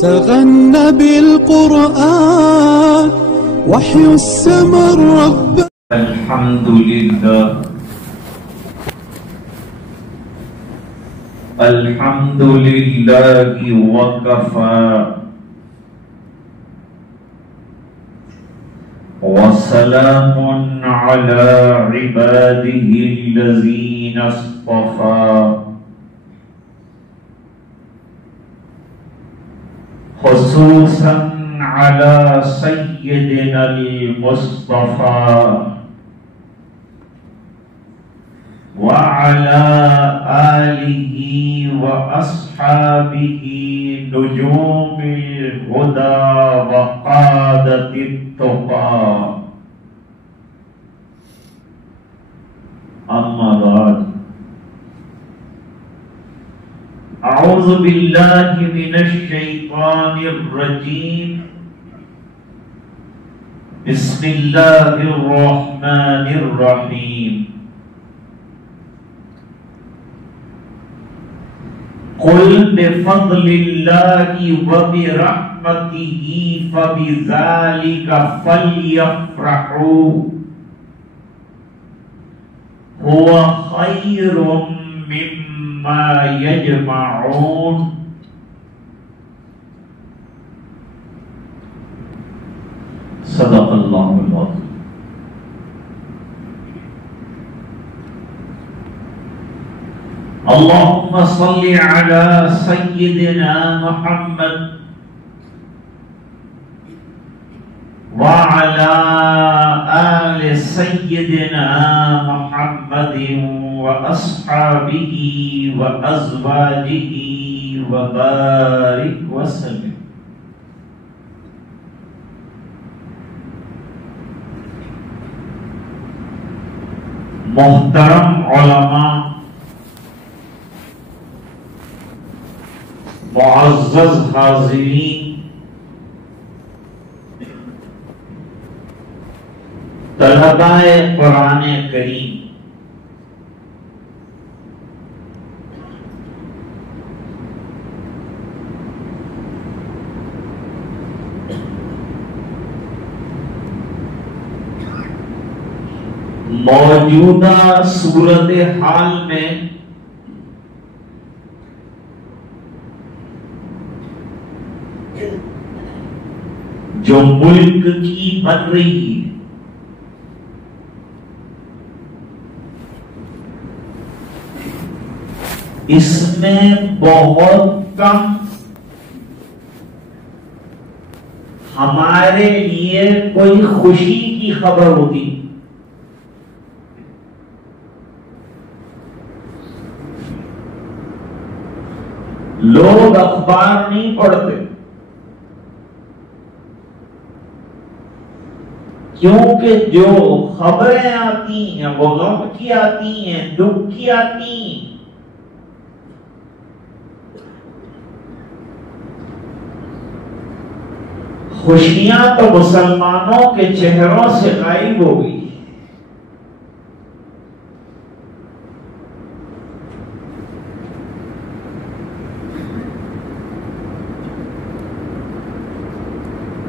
تغنى بالقرآن وحي السماء الرب. الحمد لله الحمد لله وكفى وسلام على عباده الذين اصطفى خصوصا على سيدنا المصطفى وعلى آله وأصحابه نجوم الهدى وقادة التقى. أما بعد، أعوذ بالله من الشيطان الرجيم. بسم الله الرحمن الرحيم. قل بفضل الله وبرحمته فبذلك فليفرحوا هو خير مما يجمعون. صدق الله العظيم. اللهم صل على سيدنا محمد وعلى آل سيدنا محمد وأصحابه وأزواجه وبارك وسلم. محترم علماء، معزز حاضرین، طلباء قرآن کریم، موجودہ صورتحال میں جو ملک کی بن رہی ہے، اس میں بہت کم ہمارے لیے کوئی خوشی کی خبر ہوتی. لوگ اخبار نہیں پڑھتے کیونکہ جو خبریں آتی ہیں وہ غم کی آتی ہیں، دکھ کی آتی ہیں. خوشیاں تو مسلمانوں کے چہروں سے غائب ہو گئی.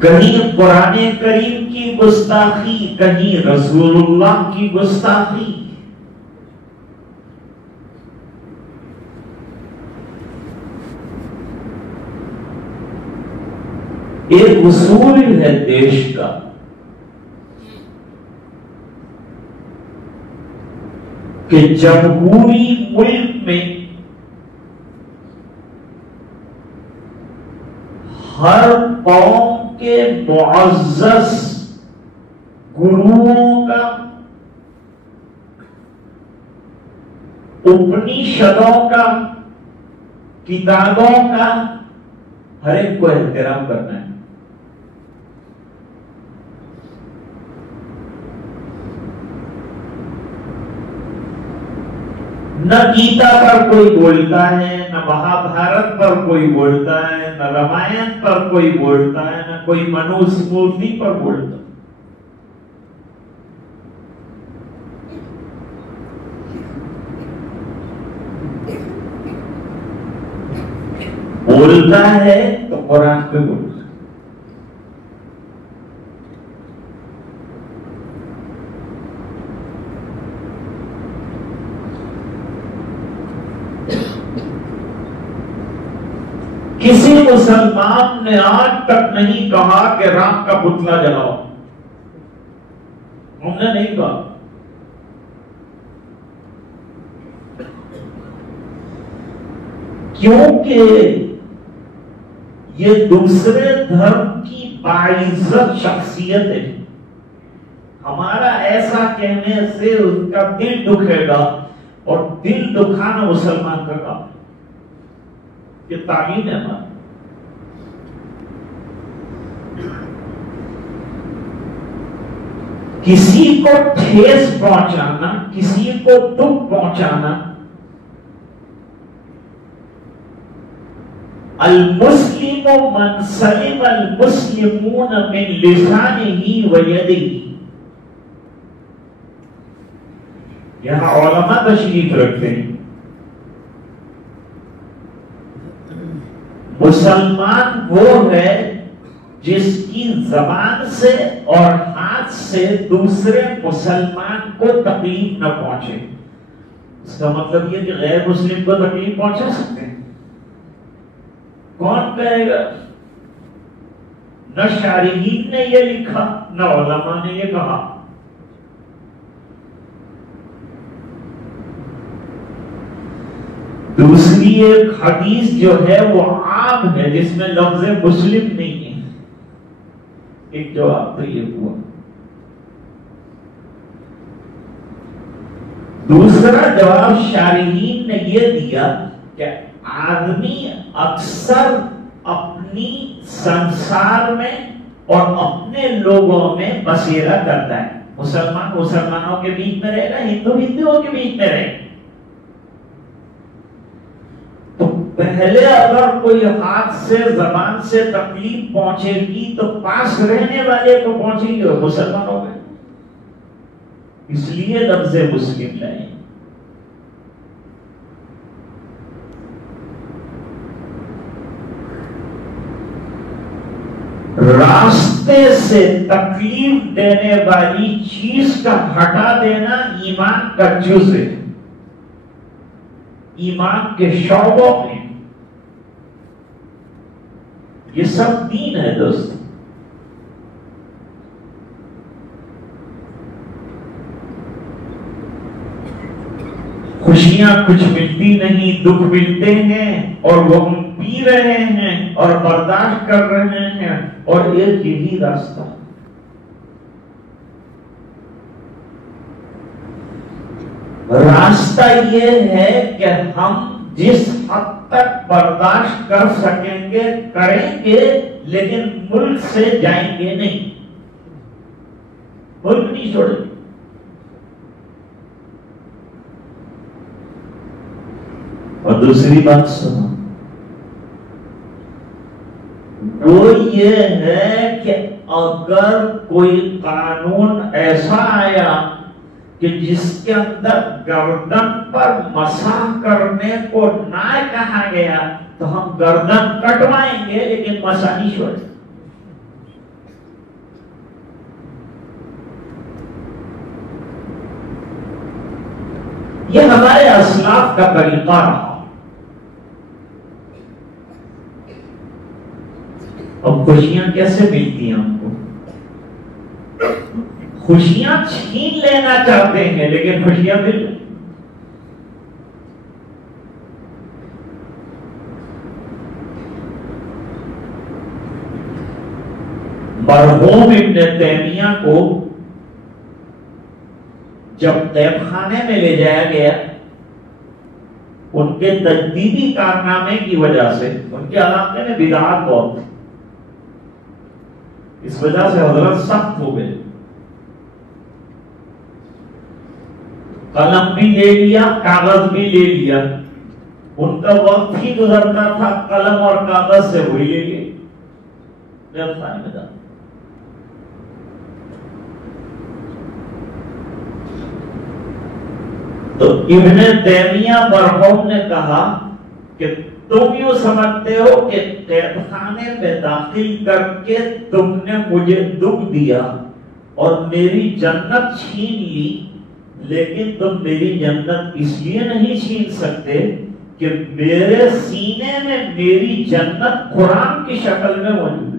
کہیں قرآن کریم کی گستاخی، کہیں رسول اللہ کی گستاخی. ایک اصول ہے دیش کا کہ جمہوری ملک میں ہر قوم کے معزز گروؤں کا، اپنشدوں کا، کتابوں کا ہر ایک کو احترام کرنا ہے. نہ گیتا پر کوئی بولتا ہے، نہ مہا بھارت پر کوئی بولتا ہے، نہ رامائن پر کوئی بولتا ہے، نہ کوئی منوسمرتی پر بولتا ہے. بولتا ہے تو قرآن پہ بولتا ہے. کسی مسلمان نے آج تک نہیں کہا کہ رام کا پتلا جلاؤ. ہم نے نہیں کہا. کیونکہ یہ دوسرے دھرم کی باعزت شخصیت ہے. ہمارا ایسا کہنے سے ان کا دل دکھے گا، اور دل دکھانا مسلمان کا کام ہے. یہ تعلیم ہے ہماری. کسی کو ٹھیس پہنچانا، کسی کو دکھ پہنچانا، المسلم من سلم المسلمون من لسانه ویدہ. یہاں علماء تشریف رکھتے ہیں. مسلمان وہ ہے جس کی زبان سے اور ہاتھ سے دوسرے مسلمان کو تکلیف نہ پہنچے. اس کا مطلب یہ کہ غیر مسلم کو تکلیف پہنچا سکتے ہیں. کون کہے گا؟ نہ شارحین نے یہ لکھا، نہ علماء نے یہ کہا. دوسری ایک حدیث جو ہے وہ عام ہے، جس میں لفظ مسلم نہیں ہے. ایک جواب تو یہ ہوا. دوسرا جواب شارحین نے یہ دیا کہ آدمی اکثر اپنی سنسار میں اور اپنے لوگوں میں بسیرا کرتا ہے. مسلمان مسلمانوں کے بیچ میں رہے گا، ہندو ہندوؤں کے بیچ میں رہے گا. تو پہلے اگر کوئی ہاتھ سے زبان سے تکلیف پہنچے گی تو پاس رہنے والے کو پہنچے گی، اور مسلمانوں میں. اس لیے لفظ مسلم لائے. راستے سے تکلیف دینے والی چیز کا ہٹا دینا ایمان کا جز ہے. ایمان کے شعبوں میں یہ سب دین ہے دوست. خوشیاں کچھ ملتی نہیں، دکھ ملتے ہیں، اور وہ ہم پی رہے ہیں اور برداشت کر رہے ہیں، اور ایک یہی راستہ. راستہ یہ ہے کہ ہم جس حد تک برداشت کر سکیں گے کریں گے، لیکن ملک سے جائیں گے نہیں. ملک نہیں چھوڑیں گے. اور دوسری بات سنو، وہ یہ ہے کہ اگر کوئی قانون ایسا آیا کہ جس کے اندر گردن پر مسح کرنے کو نہ کہا گیا تو ہم گردن کٹوائیں گے، لیکن مسح نہیں چھوڑیں. یہ ہمارے اسلاف کا طریقہ رہا. اب خوشیاں کیسے ملتی ہیں ہم کو؟ خوشیاں چھین لینا چاہتے ہیں، لیکن خوشیاں مل. مرحوم ابن تیمیہ کو جب قید خانے میں لے جایا گیا، ان کے تجدیدی کارنامے کی وجہ سے ان کے علاقے میں بدعات بہت تھی. اس وجہ سے حضرت سخت ہو گئے. قلم بھی لے لیا، کاغذ بھی لے لیا. ان کا وقت ہی گزرتا تھا قلم اور کاغذ سے، وہی لے لیے. تو ابن تیمیہ مرحوم نے کہا کہ تم یوں سمجھتے ہو کہ قید خانے میں داخل کر کے تم نے مجھے دکھ دیا اور میری جنت چھین لی، لیکن تم میری جنت اس لیے نہیں چھین سکتے کہ میرے سینے میں میری جنت قرآن کی شکل میں موجود ہے۔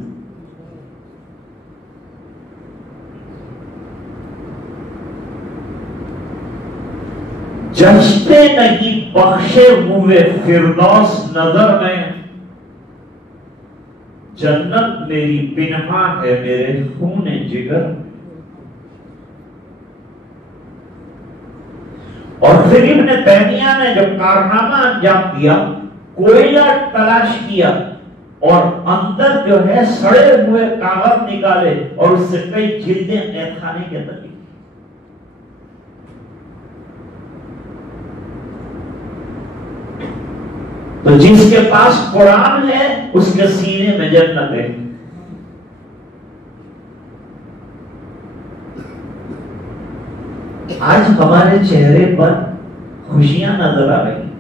جچتے نہیں بخشے ہوئے فردوس نظر میں، جنت میری پنہا ہے میرے خون جگر۔ اور پھر ابن تیمیہ نے جو کارنامہ انجام دیا، کوئلہ تلاش کیا اور اندر جو ہے سڑے ہوئے کاغذ نکالے اور اس سے کئی جلدیں قید خانے کے اندر لکھی۔ تو جس کے پاس قرآن ہے اس کے سینے میں جنت ہے۔ آج ہمارے چہرے پر خوشیاں نظر آ رہی ہیں،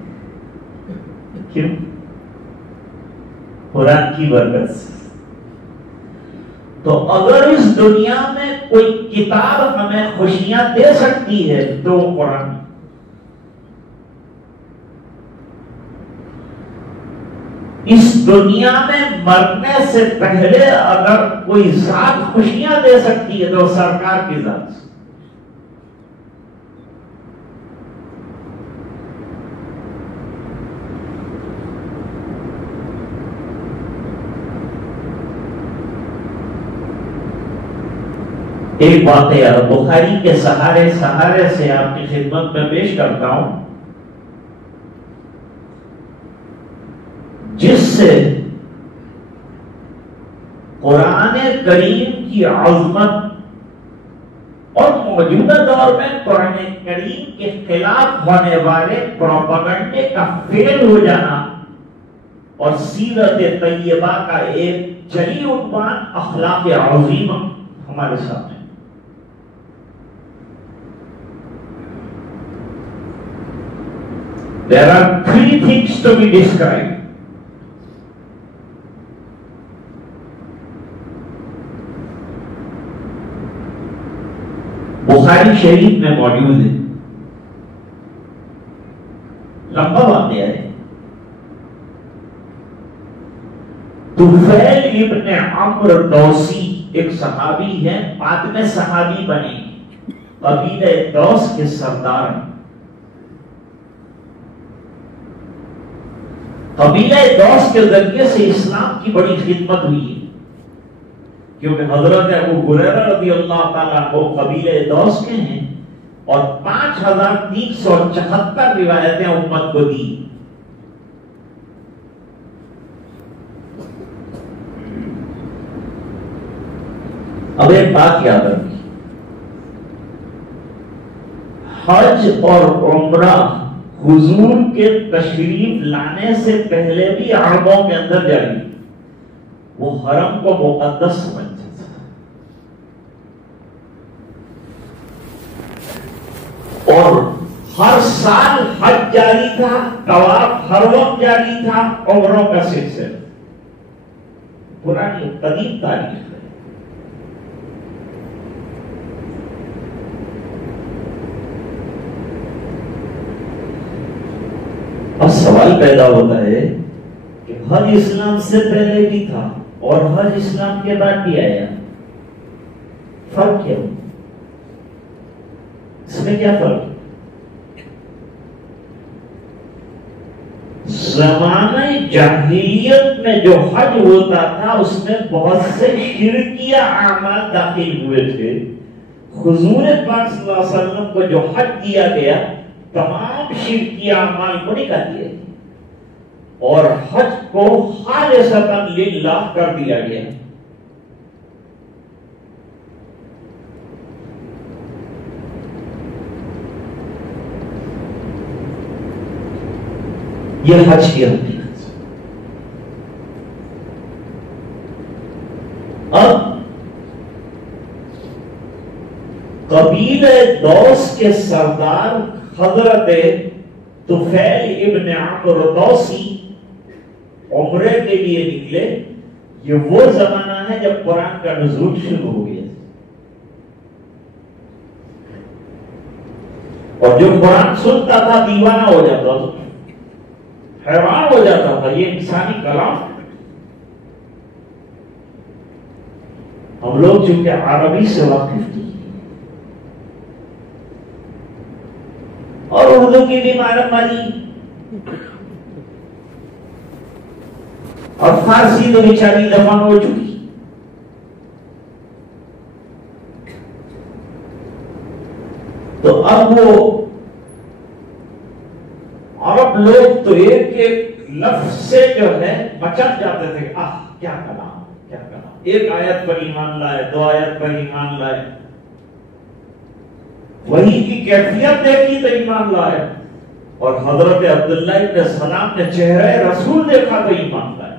کیوں؟ قرآن کی برکت سے۔ تو اگر اس دنیا میں کوئی کتاب ہمیں خوشیاں دے سکتی ہے تو وہ قرآن۔ اس دنیا میں مرنے سے پہلے اگر کوئی ذات خوشیاں دے سکتی ہے تو سرکار کی ذات سے۔ ایک واقعہ بخاری کے سہارے سے آپ کی خدمت میں پیش کرتا ہوں، جس سے قرآن کریم کی عظمت اور موجودہ دور میں قرآن کریم کے خلاف ہونے والے پروپیگنڈے کا فیل ہو جانا اور سیرت طیبہ کا ایک جلی عنوان اخلاق عظیمہ ہمارے سامنے۔ There are three things to be described. بخاری شریف میں موجود ہے، لمبا واقعہ ہے۔ طفیل ابن عمرو دوسی ایک صحابی ہے، بعد میں صحابی بنے، قبیلہ دوس کے سردار ہیں۔ قبیلہ دوس کے ذریعے سے اسلام کی بڑی خدمت ہوئی ہے، کیونکہ حضرت ابو ہریرہ رضی اللہ تعالیٰ کو قبیلہ دوس کے ہیں اور 5374 روایتیں امت کو دی۔ اب ایک بات یاد رکھیں، حج اور عمرہ حضور کے تشریف لانے سے پہلے بھی عربوں کے اندر جاری، وہ حرم کو مقدس سمجھتے تھے، اور ہر سال حج جاری تھا، طواف ہر وقت جاری تھا، عمروں کا سلسلہ۔ پرانی قدیم تاریخ ہے۔ اب سوال پیدا ہوتا ہے کہ حج اسلام سے پہلے بھی تھا اور حج اسلام کے بعد بھی آیا، فرق کیا؟ اس میں کیا فرق؟ زمانہ جاہلیت میں جو حج ہوتا تھا اس میں بہت سے شرکیہ اعمال داخل ہوئے تھے۔ حضور پاک صلی اللہ علیہ وسلم کو جو حج دیا گیا تمام شرکیہ اعمال کو نکال دیا گیا اور حج کو خالصتاً للہ کر دیا گیا۔ یہ حج کی حقیقت۔ اب قبیلہ دوس کے سردار حضرت طفیل ابن عمرو دوسی عمرے کے لیے نکلے، یہ وہ زمانہ ہے جب قرآن کا نزول شروع ہو گیا، اور جو قرآن سنتا تھا دیوانہ ہو جاتا تھا، حیران ہو جاتا تھا، یہ انسانی کلام۔ ہم لوگ چونکہ عربی سے واقف تھے اور اردو کی بھی معلوم والی، اور فارسی تو بیچاری دفن ہو چکی، تو اب وہ عرب لوگ تو ایک ایک لفظ سے جو ہے مچل جاتے تھے، کیا کلام، کیا کلام، ایک آیت پر ایمان لائے، دو آیت پر ایمان لائے، وہی کی کیفیت دیکھی تو ایمان لائے، اور حضرت عبداللہ ابن سلام نے چہرہ رسول دیکھا تو ایمان لائے۔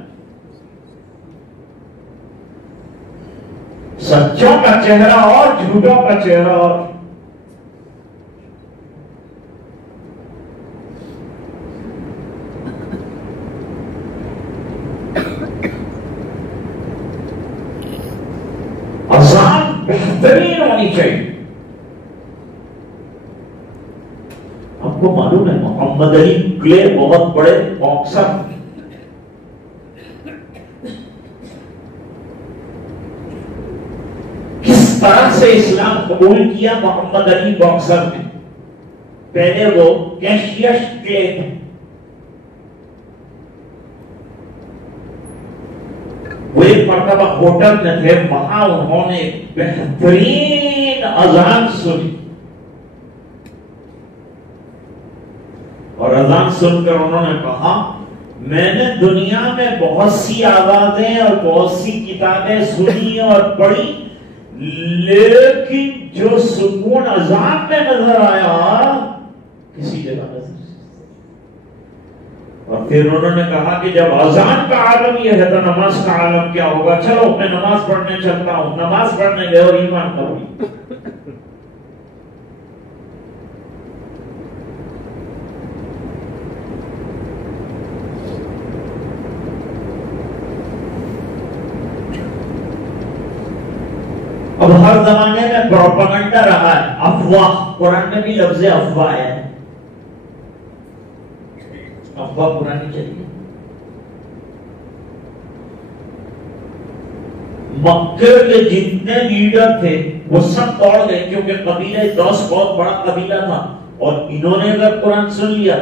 سچوں کا چہرہ اور جھوٹوں کا چہرہ اور۔ اذان بہترین ہونی چاہیے۔ آپ کو معلوم ہے محمد علی کلے بہت بڑے باکسر، کس طرح سے اسلام قبول کیا محمد علی باکسر نے؟ پہلے وہ کیشیش کلے تھے، وہ ایک مرتبہ ہوٹل میں تھے، وہاں انہوں نے بہترین اذان سنی، اور اذان سن کر انہوں نے کہا میں نے دنیا میں بہت سی آوازیں اور بہت سی کتابیں سنی اور پڑھی، لیکن جو سکون اذان میں نظر آیا کسی جگہ نظر۔ اور پھر انہوں نے کہا کہ جب اذان کا عالم یہ ہے تو نماز کا عالم کیا ہوگا، چلو میں نماز پڑھنے چلتا ہوں۔ نماز پڑھنے گئے اور ایمان کا ہوئی۔ اب ہر زمانے میں پروپیگنڈا رہا ہے، افواہ، قرآن میں بھی لفظ افواہ ہے، افواہ پرانی چلی۔ مکے کے جتنے لیڈر تھے وہ سب دوڑ گئے، کیونکہ قبیلہ دوس بہت بڑا قبیلہ تھا، اور انہوں نے اگر قرآن سن لیا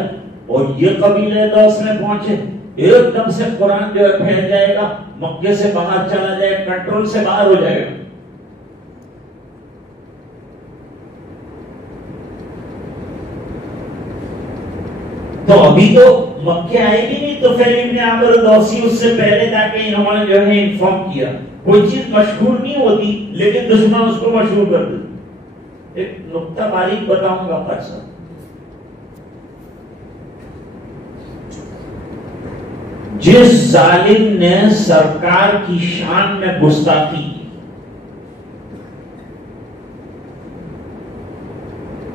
اور یہ قبیلہ دوس میں پہنچے، ایک دم سے قرآن جو ہے پھیل جائے گا، مکے سے باہر چلا جائے، کنٹرول سے باہر ہو جائے گا۔ تو ابھی تو مکے آئے گی نہیں، تو پھر ابن عامر دوسی اس سے پہلے جا کے انہوں نے جو ہے انفارم کیا۔ کوئی چیز مشہور نہیں ہوتی لیکن دشمن اس کو مشہور کر دیتے۔ ایک نقطہ باریک بتاؤں گا پر سب، جس ظالم نے سرکار کی شان میں گستاخی کی،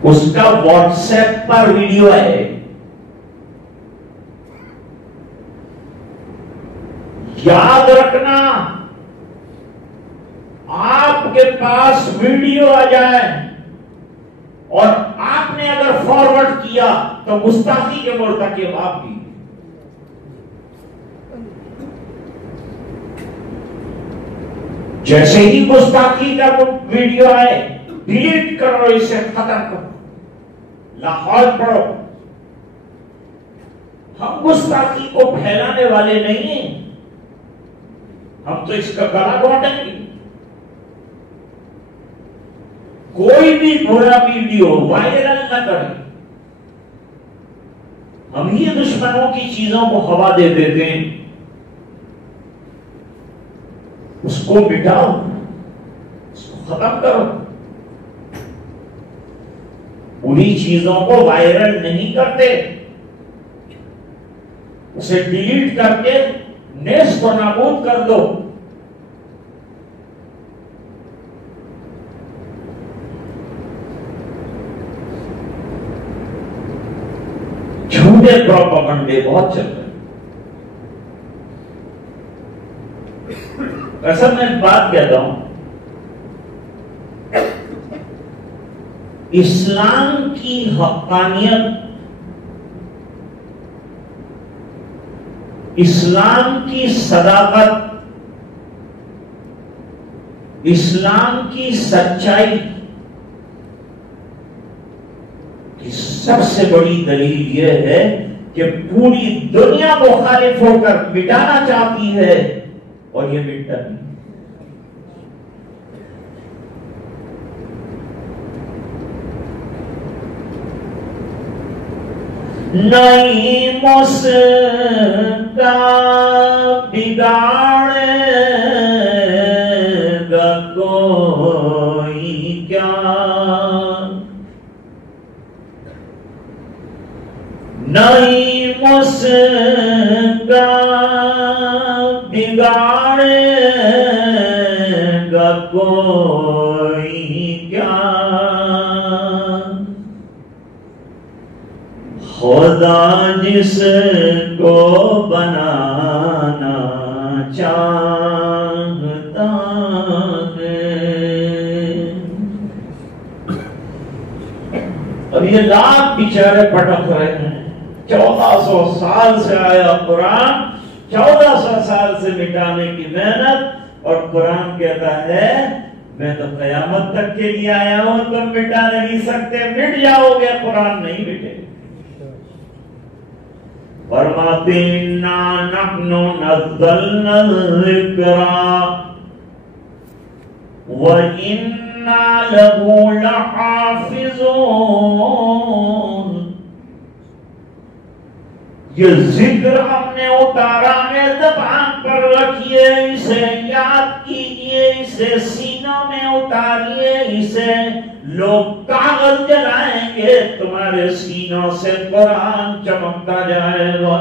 اس کا واٹس ایپ پر ویڈیو ہے، یاد رکھنا آپ کے پاس ویڈیو آ جائے اور آپ نے اگر فارورڈ کیا تو گستاخی کے مرتکب آپ بھی۔ جیسے ہی گستاخی کا ویڈیو آئے ڈیلیٹ کرو، اسے ختم کرو، لاہور پڑھو۔ ہم گستاخی کو پھیلانے والے نہیں ہیں، ہم تو اس کا گلا گھونٹیں گے۔ کوئی بھی برا ویڈیو وائرل نہ کریں، ہم ہی دشمنوں کی چیزوں کو ہوا دے دیتے ہیں۔ اس کو مٹاؤ، اس کو ختم کرو، بری چیزوں کو وائرل نہیں کرتے، اسے ڈیلیٹ کر کے نیست و نابود کر دو۔ جھوٹے پروپیگنڈے بہت چل رہے ہیں۔ ایسا میں ایک بات کہتا ہوں، اسلام کی حقانیت، اسلام کی صداقت، اسلام کی سچائی کی سب سے بڑی دلیل یہ ہے کہ پوری دنیا مخالف ہو کر مٹانا چاہتی ہے اور یہ مٹتا نہیں۔ نہیں مسکا بگاڑے گا کوئی کیا، نہیں مسکا بگاڑے گا کوئی کیا، خدا جس کو بنانا چاہتا ہے۔ اب یہ لاکھ بیچارے پٹک رہے ہیں، 1400 سال سے آیا قرآن، 1400 سال سے مٹانے کی محنت، اور قرآن کہتا ہے میں تو قیامت تک کے لیے آیا ہوں، تم مٹا نہیں سکتے، مٹ جاؤ گے، قرآن نہیں مٹے۔ فرماتے اِنَّا نَحْنُ نَزَّلْنَا الذِّكْرَ وَإِنَّا لَهُ لَحَافِظُونَ، یہ ذکر ہم نے اتارا ہے، زبان پر رکھیے، اسے یاد کیجئے، اسے سینوں میں اتاریے، اسے لوگ کاغذ جلائیں گے، تمہارے سینوں سے قرآن چمکتا جائے گا۔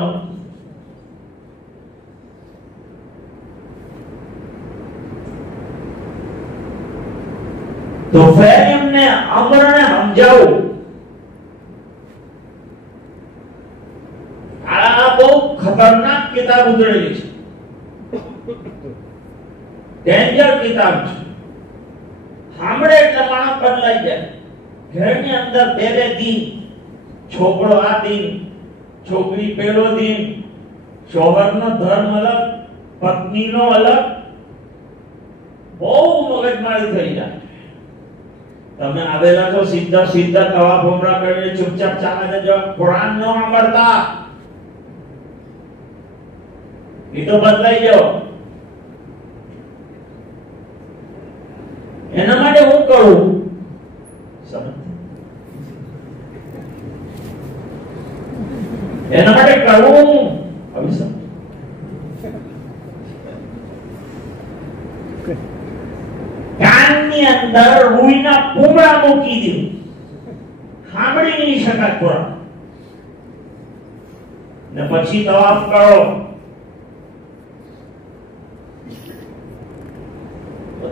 تو فعل ابن عمرو نے ہم جاؤ بہت خطرناک کتاب اترے گی، ڈینجر کتاب ہمڑے لمانا پر لائی جائے، گھر میں اندر دیرے دین، چھوکڑو آ دین، چھوکری پیڑو دین، شوہر نو دھرم الگ، پتنی نو الگ، بہت مغج ماری تھئی جائے۔ تمہیں آویلا تو سیدھا سیدھا طواف عمرہ کرنے چپ چپ چاہتے جو قرآن نو ہمڑتا، یہ تو بدلائی جاؤ۔ એના માટે હું કરું એના માટે કરવું કાનની અંદર રૂઈના પૂમડા મૂકી દઉં, સાંભળી નહીં શકાય કુરાન, ને પછી તવાફ કરો।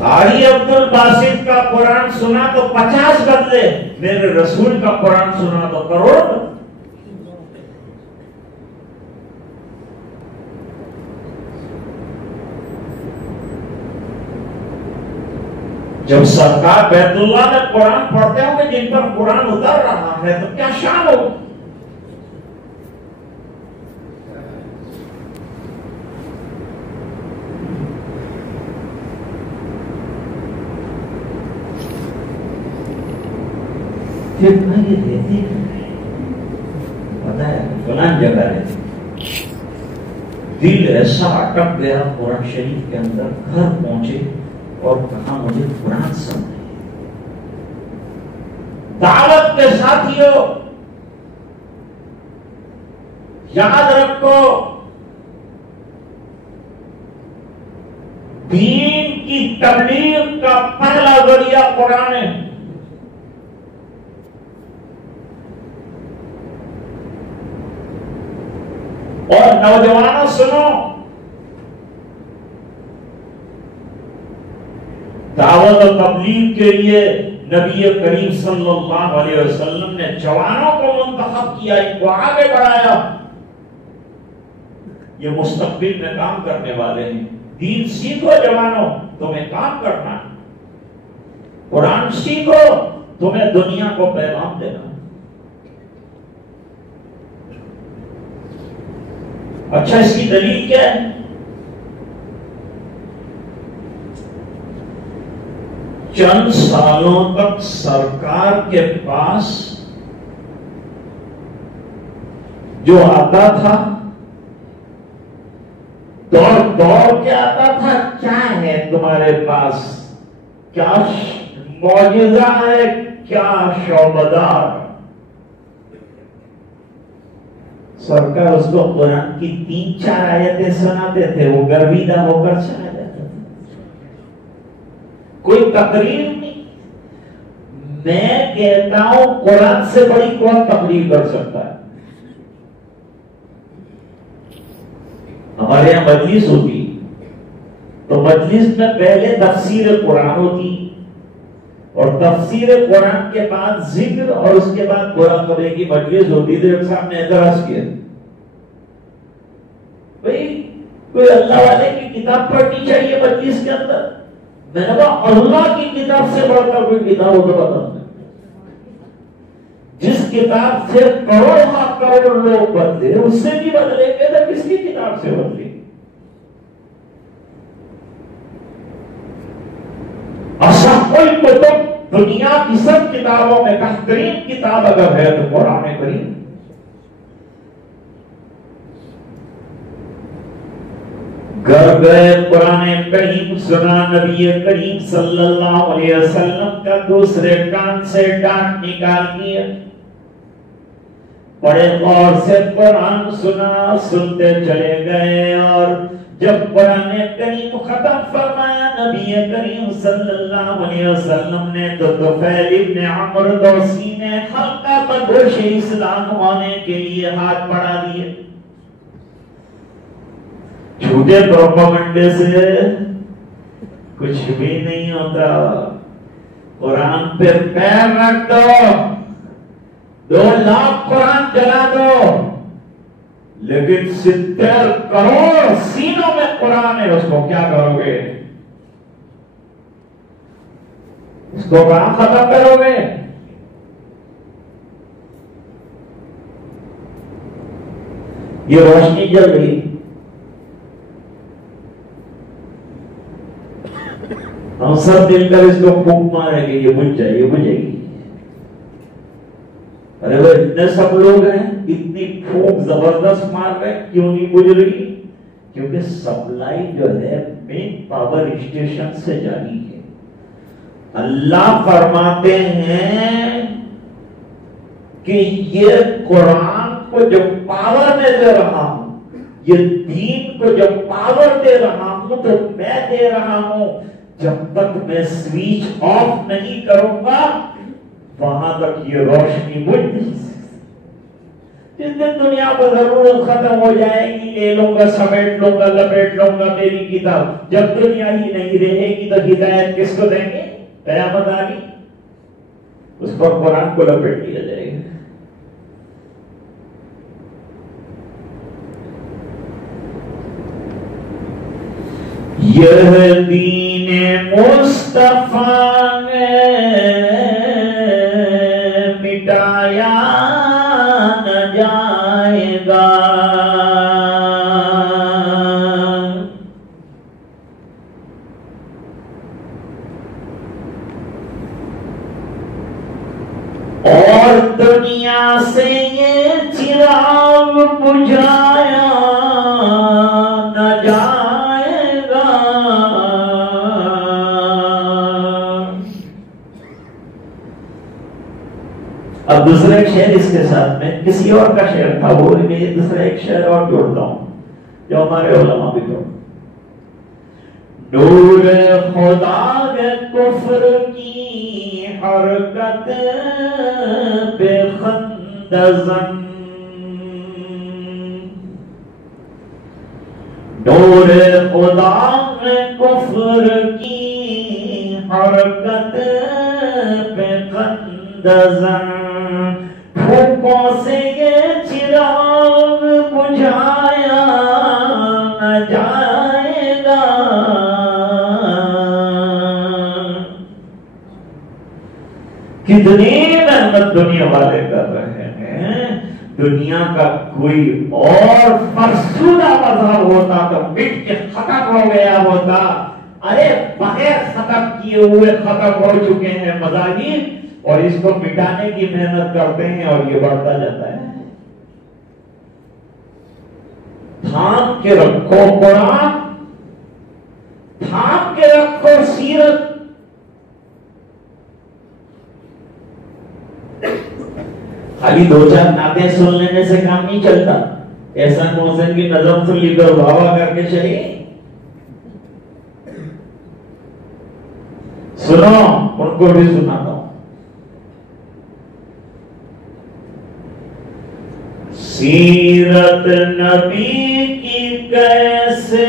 قاری عبد الباسط کا قرآن سنا تو 50 بدلے، میرے رسول کا قرآن سنا تو کروڑ بدلے۔ جب سرکار بیت اللہ میں قرآن پڑھتے ہوں گے جن پر قرآن اتر رہا ہے تو کیا شان ہو؟ پھر یہ رہتے ہیں پتا ہے فلان جگہ رہتے، دل ایسا اٹک گیا قرآن شریف کے اندر، گھر پہنچے اور کہا مجھے قرآن سمجھے۔ دعوت کے ساتھیوں یاد رکھو، دین کی تبلیغ کا پہلا ذریعہ قرآن ہے۔ اور نوجوانوں سنو، دعوت و تبلیغ کے لیے نبی کریم صلی اللہ علیہ وسلم نے جوانوں کو منتخب کیا، ان کو آگے بڑھایا۔ یہ مستقبل میں کام کرنے والے ہیں۔ دین سیکھو جوانوں، تمہیں کام کرنا، قرآن سیکھو، تمہیں دنیا کو پیغام دینا۔ اچھا، اس کی دلیل کیا ہے؟ چند سالوں تک سرکار کے پاس جو آتا تھا دوڑ کے آتا تھا، کیا ہے تمہارے پاس، کیا معجزہ ہے، کیا شعبدار؟ سرکار اس کو قرآن کی 3-4 آیتیں سناتے تھے، وہ گرویدہ ہو کر چلا جاتا تھا۔ کوئی تقریر نہیں۔ میں کہتا ہوں قرآن سے بڑی کون تقریر کر سکتا ہے؟ ہمارے یہاں مجلس ہوتی تو مجلس میں پہلے تفسیر قرآن ہوتی، اور تفسیر قرآن کے بعد ذکر، اور اس کے بعد قرآن کرنے کی مجلس ہوتی تھی۔ ایک صاحب نے اعتراض کیا، بھئی کوئی اللہ والے کی کتاب پڑھنی چاہیے مجلس کے اندر۔ میں نے کہا اللہ کی کتاب سے بڑھ کر کوئی کتاب ہو تو بتا، جس کتاب سے کروڑ لوگ بدلے اس سے بھی بدلے گے تو کس کی کتاب سے بدلے؟ اصح الکتب، دنیا کی سب کتابوں میں بہترین کتاب اگر ہے تو قرآن کریم۔ گھر گئے، قرآن کریم سنا، نبی کریم صلی اللہ علیہ وسلم کا دوسرے کان سے ڈانٹ نکال دیا، بڑے غور سے قرآن سنا، سنتے چلے گئے، اور جب قرآن کریم ختم فرمایا نبی کریم صلی اللہ علیہ وسلم نے تو طفیل ابن عمرو دوسی نے حلقہ بدوش اسلام ہونے کے لیے ہاتھ بڑھا دیے۔ جھوٹے پروپیگنڈے سے کچھ بھی نہیں ہوتا، قرآن پہ پیر رکھ دو، 2 لاکھ قرآن جلا دو، لیکن 70 کروڑ سینوں میں قرآن ہے، اس کو کیا کرو گے؟ اس کو کہاں ختم کرو گے؟ یہ روشنی جل رہی، ہم سب مل کر اس کو پھونک ماریں گے، یہ بجھ جائے، یہ بجھے گی۔ ارے وہ اتنے سب لوگ ہیں، اتنی پھونک زبردست مار رہے، کیوں نہیں بجھ رہی؟ کیونکہ سپلائی جو ہے مین پاور اسٹیشن سے جاری ہے۔ اللہ فرماتے ہیں کہ یہ قرآن کو جو پاور میں دے رہا ہوں، یہ دین کو جو پاور دے رہا ہوں تو میں دے رہا ہوں، جب تک میں سوئچ آف نہیں کروں گا وہاں تک یہ روشنی بجھ نہیں سکتی۔ جس دن دنیا پر ضرورت ختم ہو جائے گی، لے لوں گا، سمیٹ لوں گا، لپیٹ لوں گا میری کتاب. جب دنیا ہی نہیں رہے گی تو ہدایت کس کو دیں گے؟ قیامت آ گئی، اس پر قرآن کو لپیٹ لیا جائے گا. یہ دین مصطفیٰ نے مٹایا نہ جائے گا. اور دنیا سے یہ چراغ بجھایا نہ جائے گا. اب دوسرا ایک شعر اس کے ساتھ میں کسی اور کا شعر تھا، وہ میں دوسرا ایک شعر اور جوڑتا ہوں جو ہمارے علماء بھی جوڑ. نور خدا کفر کی حرکت بے خندزن، نور خدا کفر کی حرکت بے خندزن، پھوکوں سے یہ چراغ بجھایا نہ جائے گا. کتنی محنت دنیا والے کر رہے ہیں. دنیا کا کوئی اور فرسودہ مذہب ہوتا تو مٹ کے ختم ہو گیا ہوتا. ارے بغیر ختم کیے ہوئے ختم ہو چکے ہیں مذاہب، اور اس کو مٹانے کی محنت کرتے ہیں اور یہ بڑھتا جاتا ہے. تھام کے رکھو قرآن، تھام کے رکھو سیرت. خالی دو چار نعتیں سن لینے سے کام نہیں چلتا. احسان محسن کی نظم سن لی کر بھاوا کر کے چلیے. سنو، ان کو بھی سناتا ہوں. سیرت نبی کی کیسے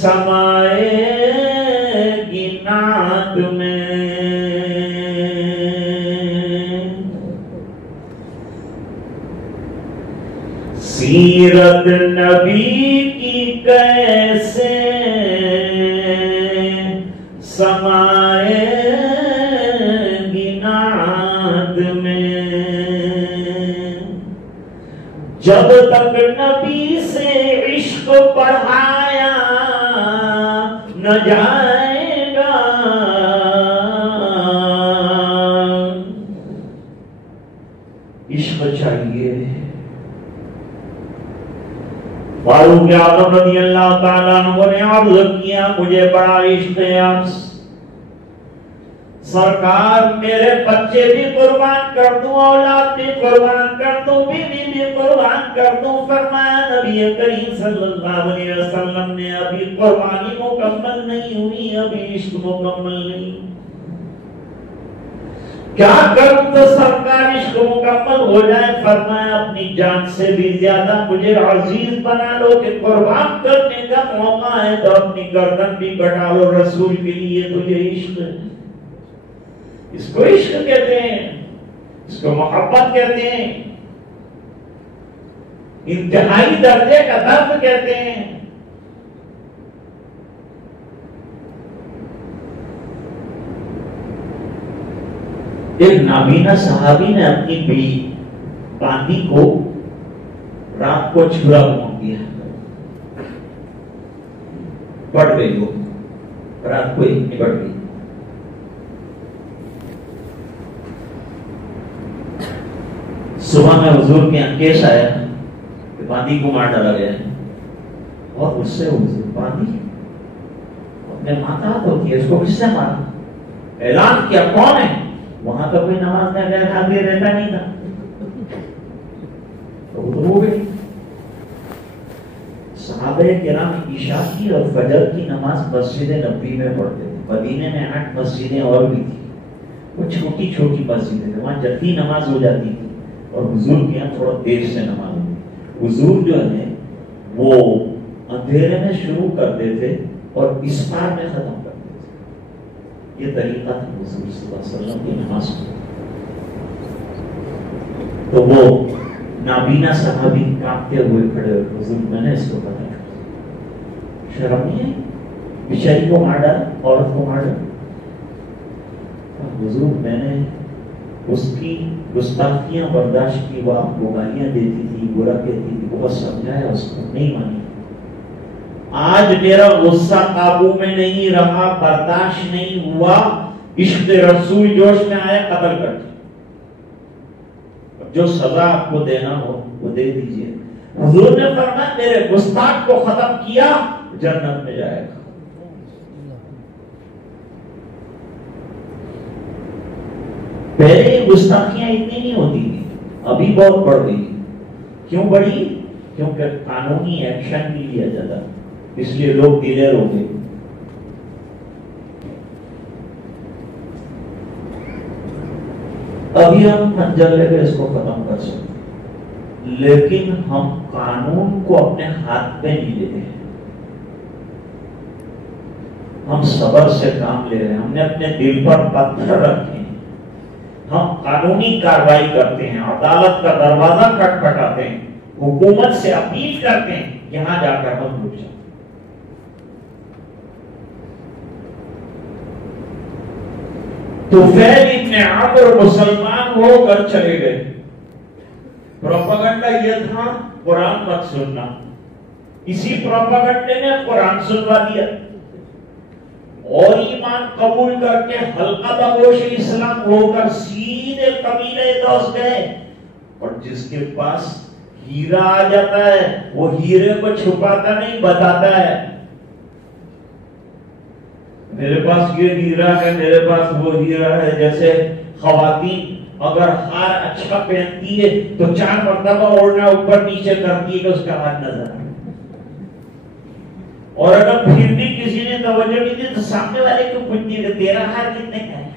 سمائے گی نعت میں، سیرت نبی کی کیسے سمائے گی نعت میں، جب تک نبی سے عشق پڑھایا نہ جائے گا. عشق چاہیے. فاروق اعظم رضی اللہ تعالیٰ عنہ نے عرض کیا، مجھے بڑا عشق ہے آپ سے سرکار، میرے بچے بھی قربان کر دوں، اولاد بھی قربان کر دوں، بیوی بھی قربان کر دوں. فرمایا نبی کریم صلی اللہ علیہ وسلم نے ابھی قربانی مکمل نہیں ہوئی، ابھی عشق مکمل نہیں. کیا کروں تو سرکار عشق مکمل ہو جائے؟ فرمایا اپنی جان سے بھی زیادہ مجھے عزیز بنا لو کہ قربان کرنے کا موقع ہے تو اپنی گردن بھی کٹا لو، رسول کے لیے تجھے عشق ہے. اس کو عشق کہتے ہیں، اس کو محبت کہتے ہیں، انتہائی درجے کا درد کہتے ہیں. ایک نابینا صحابی نے اپنی باندی کو رات کو چھرا مار دیا، پڑ گئی، وہ رات کو اتنی پڑ گئی. صبح میں حضور کے کیس آیا کہ باندی کو مار ڈالا گیا ہے، اور اس سے باندی اپنے ماتا ہوتی ہے، اس کو کس نے مارا؟ اعلان کیا کون ہے؟ وہاں تو کوئی نماز میں غیر حاضر رہتا نہیں تھا، تو وہ تو ہو گئی. صحابہ کرام عشاء کی اور فجر کی نماز مسجد نبوی میں پڑھتے تھے. مدینے میں 8 مسجدیں اور بھی تھی، وہ چھوٹی چھوٹی مسجدیں تھیں، وہاں جلدی نماز ہو جاتی تھی اور حضور کے یہاں تھوڑا دیر سے نماز ہوتی. حضور جو ہے وہ اندھیرے میں شروع کرتے تھے اور اسفار میں ختم کرتے تھے. یہ طریقہ تھا حضور صلی اللہ علیہ وسلم کی نماز کو. تو وہ نابینا صحابی کانپتے ہوئے کھڑے ہوئے, حضور میں نے اس کو پتا کیا, شرم نہیں ہے, بیچاری کو مار ڈالا, عورت کو مار ڈالا. حضور میں نے اس کی گستاخیاں برداشت کی, وہ آپ کو گالیاں دیتی تھی, برا کہتی تھی, بہت سمجھایا, اس کو نہیں مانی. آج میرا غصہ قابو میں نہیں رہا, برداشت نہیں ہوا, عشق رسول جوش میں آیا, قتل کر دیا. جو سزا آپ کو دینا ہو وہ دے دیجئے. حضور نے فرمایا میرے گستاخ کو ختم کیا, جنت میں جائے گا. پہلے یہ گستاخیاں اتنی نہیں ہوتی تھی, ابھی بہت بڑھ گئی. کیوں بڑھی؟ کیونکہ قانونی ایکشن نہیں لیا جاتا, اس لیے لوگ ڈیلر ہو گئے. ابھی ہم خنجر لے کے اس کو ختم کر سکتے, لیکن ہم قانون کو اپنے ہاتھ پہ نہیں لیتے ہیں. ہم صبر سے کام لے رہے ہیں, ہم نے اپنے دل پر پتھر رکھے ہیں, ہم قانونی کارروائی کرتے ہیں, عدالت کا دروازہ کھٹکھٹاتے ہیں, حکومت سے اپیل کرتے ہیں, یہاں جا کر ہم رک جاتے ہیں. طفیل ابن عمرو مسلمان ہو کر چلے گئے. پروپیگنڈا یہ تھا قرآن مت سننا, اسی پروپیگنڈے نے قرآن سنوا دیا اور ایمان قبول کر کے حلقہ بگوش اسلام ہو کر سیدھے قبیلے دوس گئے. اور جس کے پاس ہیرا آ جاتا ہے وہ ہیرے کو چھپاتا نہیں, بتاتا ہے میرے پاس یہ ہیرا ہے, میرے پاس وہ ہیرا ہے. جیسے خواتین اگر ہار اچھا پہنتی ہے تو 4 مرتبہ اوڑھنا اوپر نیچے کرتی ہے کہ اس کا ہاتھ نظر آئے, اور اگر پھر بھی کسی نے توجہ نہیں دی تو سامنے والے کو پوچھتی ہے کہ تیرا ہار کتنے کا ہے.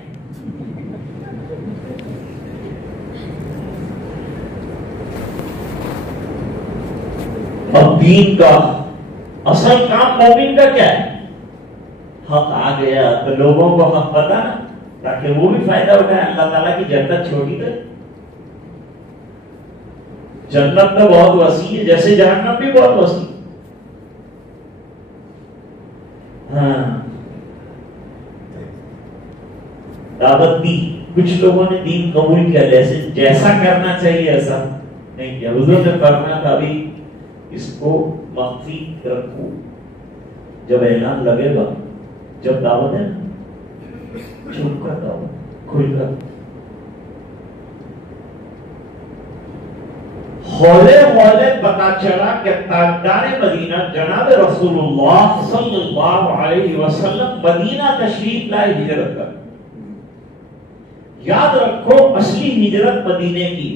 اب دین کا اصل کام مومن کا کیا ہے؟ حق آ گیا تو لوگوں کو حق پتا نا, تاکہ وہ بھی فائدہ اٹھائے. اللہ تعالیٰ کی جنت چھوٹی تو جنت تو بہت وسیع ہے, جیسے جہنم بھی بہت وسیع. ہاں دعوت دی, کچھ لوگوں نے دین قبول کیا, جیسا کرنا چاہیے ایسا نہیں کیا. حضور نے فرمایا تھا ابھی اس کو مخفی رکھو, جب اعلان لگے گا, جب دعوت ہے نا چھپ کر دعوت, کھل کر. ہولے ہولے پتا چلا کہ تاجدار مدینہ جناب رسول اللہ صلی اللہ علیہ وسلم مدینہ تشریف لائے ہجرت کر. یاد رکھو اصلی ہجرت مدینے کی,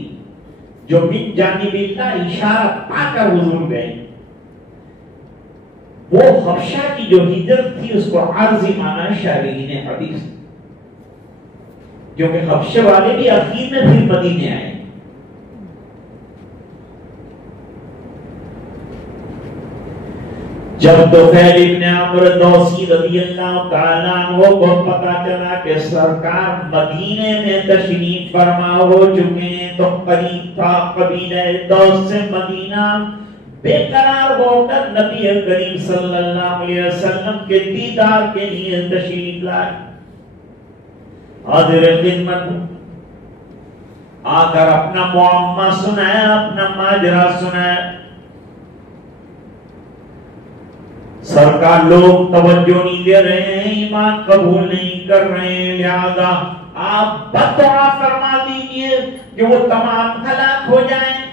جو من جانب اللہ اشارہ پا کر حضور گئے. وہ حبشہ کی جو ہجرت تھی اس کو عارضی مانا شارحین حدیث, کیونکہ حبشہ والے بھی اخیر میں پھر مدینے آئے. جب طفیل ابن عمرو دوسی رضی اللہ تعالیٰ عنہ کو پتا چلا کہ سرکار مدینے میں تشریف فرما ہو چکے ہیں, تو قریب تھا قبیلہ دوس سے مدینہ بے قرار ہو کر نبی کریم صلی اللہ علیہ وسلم کے دیدار کے لیے تشریف لائے. حاضر خدمت آ کر اپنا معاملہ سنایا, اپنا ماجرا سنایا. سرکار لوگ توجہ نہیں دے رہے ہیں, ایمان قبول نہیں کر رہے ہیں, لہذا آپ بددعا فرما دیجئے کہ وہ تمام ہلاک ہو جائیں.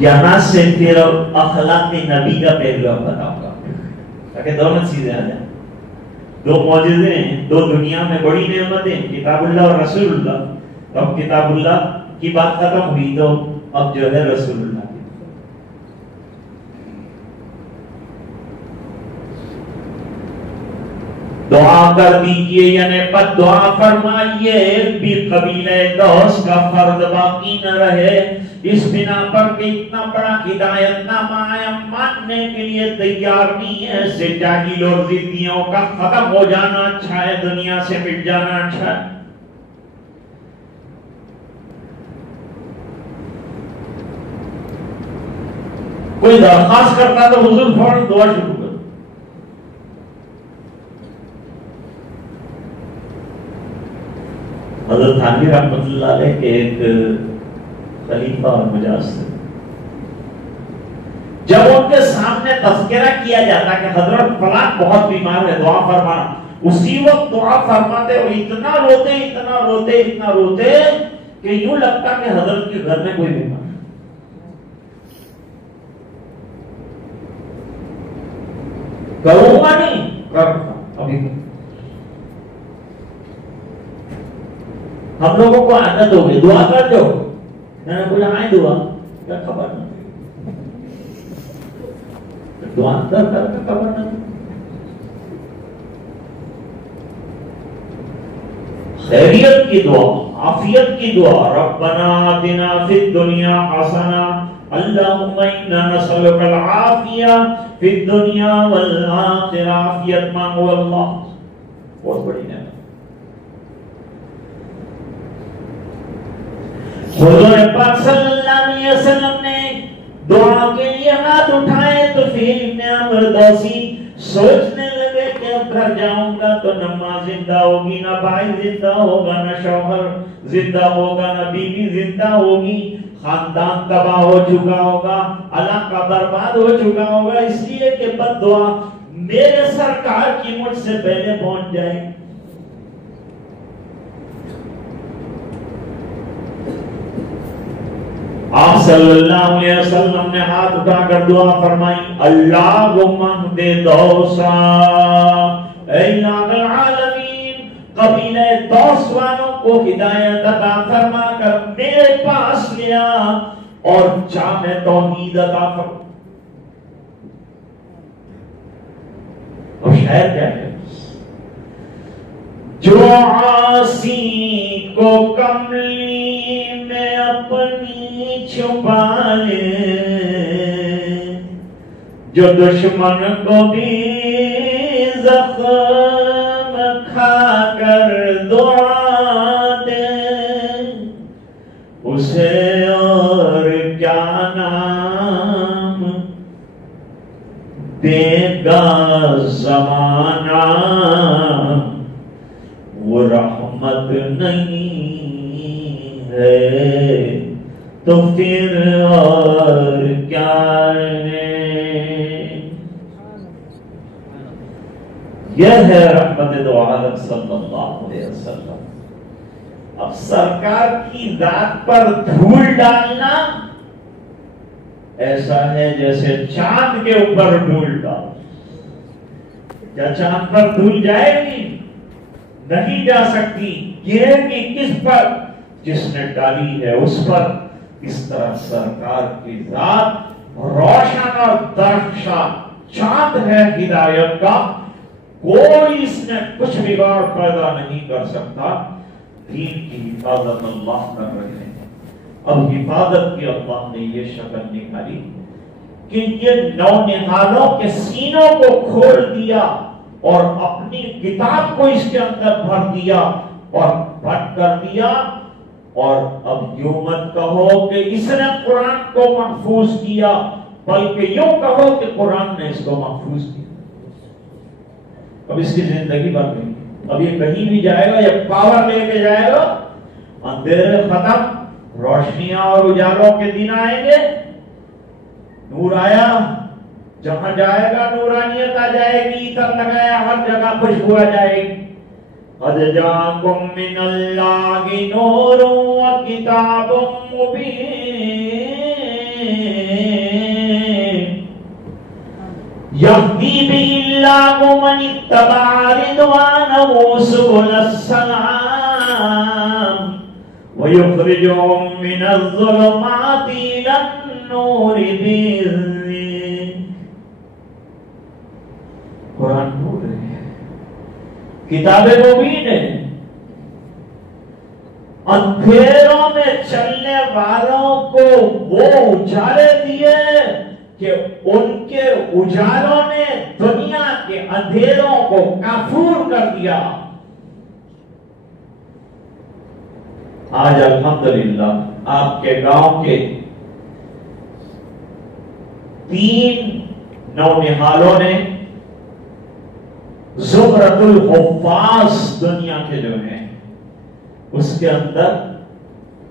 یہاں سے پھر اخلاق نبی کا پہلو بتاؤں گا تاکہ دونوں چیزیں آ جائیں. 2 معجزے ہیں, 2 دنیا میں بڑی نعمتیں, کتاب اللہ اور رسول اللہ. اب کتاب اللہ کی بات ختم ہوئی تو اب جو ہے رسول اللہ کی. دعا کر دیجئے یعنی بد دعا فرمائیے، ایک بھی قبیلہ دوس کا فرد باقی نہ رہے، اس بنا پر کہ اتنا بڑا ہدایت نامہ ماننے کے لیے تیار نہیں ہے، سے جاہل اور ضدیوں کا ختم ہو جانا اچھا ہے، دنیا سے مٹ جانا اچھا ہے۔ کوئی درخواست کرتا تو حضور فوراً دعا شروع کر۔ حضرت تھانوی رحمۃ اللہ علیہ کے ایک خلیفہ اور مجاز تھے، جب ان کے سامنے تذکرہ کیا جاتا کہ حضرت فلاں بہت بیمار ہے دعا فرمانا، اسی وقت دعا فرماتے اور اتنا روتے اتنا روتے اتنا روتے کہ یوں لگتا کہ حضرت کے گھر میں کوئی بیمار ہے۔ کروں گا نہیں کرتا ابھی ہم لوگوں کو عادت ہوگی دعا کر دو، میں نے بولا آئے دعا کیا خبر نہ دعا کر خبر نہ خیریت کی دعا، عافیت کی دعا، ربنا آتنا فی الدنیا حسنہ اللہم انا نسألک العافیہ فی الدنیا والآخرہ، عافیت مانگو اللہ، بہت بڑی نعمت۔ حضور پاک صلی اللہ علیہ وسلم نے دعا کے لیے ہاتھ اٹھائے تو پھر ابن عمر دوسی سوچنے لگے کہ اب گھر جاؤں گا تو نہ ماں زندہ ہوگی، نہ بھائی زندہ ہوگا، نہ شوہر زندہ ہوگا، نہ بیوی زندہ ہوگی، خاندان تباہ ہو چکا ہوگا، علاقہ برباد ہو چکا ہوگا، اس لیے کہ بد دعا میرے سرکار کی مجھ سے پہلے پہنچ جائے۔ آپ صلی اللہ علیہ وسلم نے ہاتھ اٹھا کر دعا فرمائی، اللہم اہد دوسا، اے الہ العالمین قبیلہ دوس والوں کو ہدایت عطا فرما کر میرے پاس لیا اور جام توحید عطا فرما۔ اور شاید کیا ہے جو عاصی کو کملی میں اپنی چھپا لے، جو دشمن کو بھی زخم کھا کر دعا دے، اسے اور کیا نام دے گا زمانہ، وہ رحمت نہیں ہے تو پھر اور کیا ہے۔ یہ ہے رحمت دو عالم صلی اللہ علیہ وسلم۔ اب سرکار کی ذات پر دھول ڈالنا ایسا ہے جیسے چاند کے اوپر دھول ڈال، کیا چاند پر دھول جائے گی؟ نہیں جا سکتی، گرے گی کس پر؟ جس نے ڈالی ہے اس پر۔ اس طرح سرکار کی ذات روشن اور درخشاں چاند ہے ہدایت کا، کوئی اس میں کچھ بگاڑ پیدا نہیں کر سکتا۔ دین کی حفاظت اللہ کر رہے ہیں۔ اب حفاظت کی اللہ نے یہ شکل نکالی کہ یہ نونہالوں کے سینوں کو کھول دیا اور اپنی کتاب کو اس کے اندر بھر دیا اور بند کر دیا، اور اب یوں مت کہو کہ اس نے قرآن کو محفوظ کیا، بلکہ یوں کہو کہ قرآن نے اس کو محفوظ کیا۔ اب اس کی زندگی بن گئی، اب یہ کہیں بھی جائے گا، یہ پاور لے کے جائے گا، اندھیرے ختم، روشنیاں اور اجالوں کے دن آئیں گے، نور آیا، جہاں جائے گا نورانیت آ جائے گی، عطر لگایا ہر جگہ خوشبو آ جائے گی۔ قد جاءکم من اللہ نور و کتاب مبین یہدی بہ اللہ من اتبع رضوانہ سبل السلام ویخرجہم من الظلمات الی النور بإذنہ۔ قرآن نور ہے، کتاب مبین ہے. اندھیروں میں چلنے والوں کو وہ اجالے دیے کہ ان کے اجالوں نے دنیا کے اندھیروں کو کافور کر دیا. آج الحمدللہ آپ کے گاؤں کے 3 نونہالوں نے زمرۃ الحفاظ دنیا کے جو ہیں اس کے اندر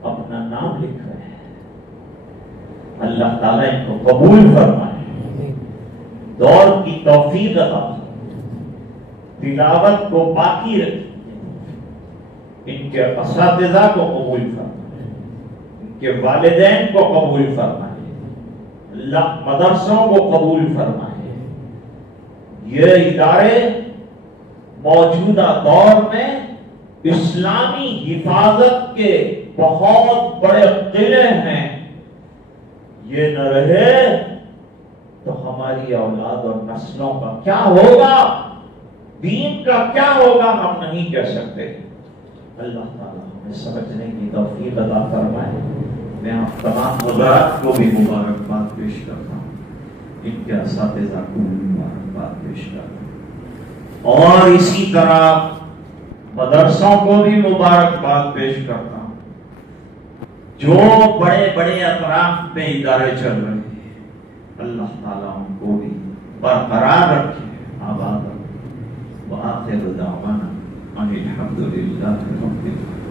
اپنا نام لکھ رہے ہیں. اللہ تعالیٰ ان کو قبول فرمائے، دور کی توفیق عطا، تلاوت کو باقی رکھے، ان کے اساتذہ کو قبول فرمائے، ان کے والدین کو قبول فرمائے، اللہ مدرسوں کو قبول فرمائے. یہ ادارے موجودہ دور میں اسلامی حفاظت کے بہت بڑے قلعے ہیں. یہ نہ رہے تو ہماری اولاد اور نسلوں کا کیا ہوگا، دین کا کیا ہوگا، ہم نہیں کہہ سکتے. اللہ تعالیٰ ہمیں سمجھنے کی توفیق عطا فرمائے. میں آپ تمام حضرات کو بھی مبارکباد پیش کرتا ہوں، ان کے اساتذہ کو بھی مبارکباد پیش کرتا ہوں، اور اسی طرح مدرسوں کو بھی مبارکباد پیش کرتا ہوں جو بڑے بڑے اطراف میں ادارے چل رہے ہیں. اللہ تعالیٰ ان کو بھی برقرار رکھے، آباد رکھے. وآخر دعوانا ان الحمد للہ رب العالمین.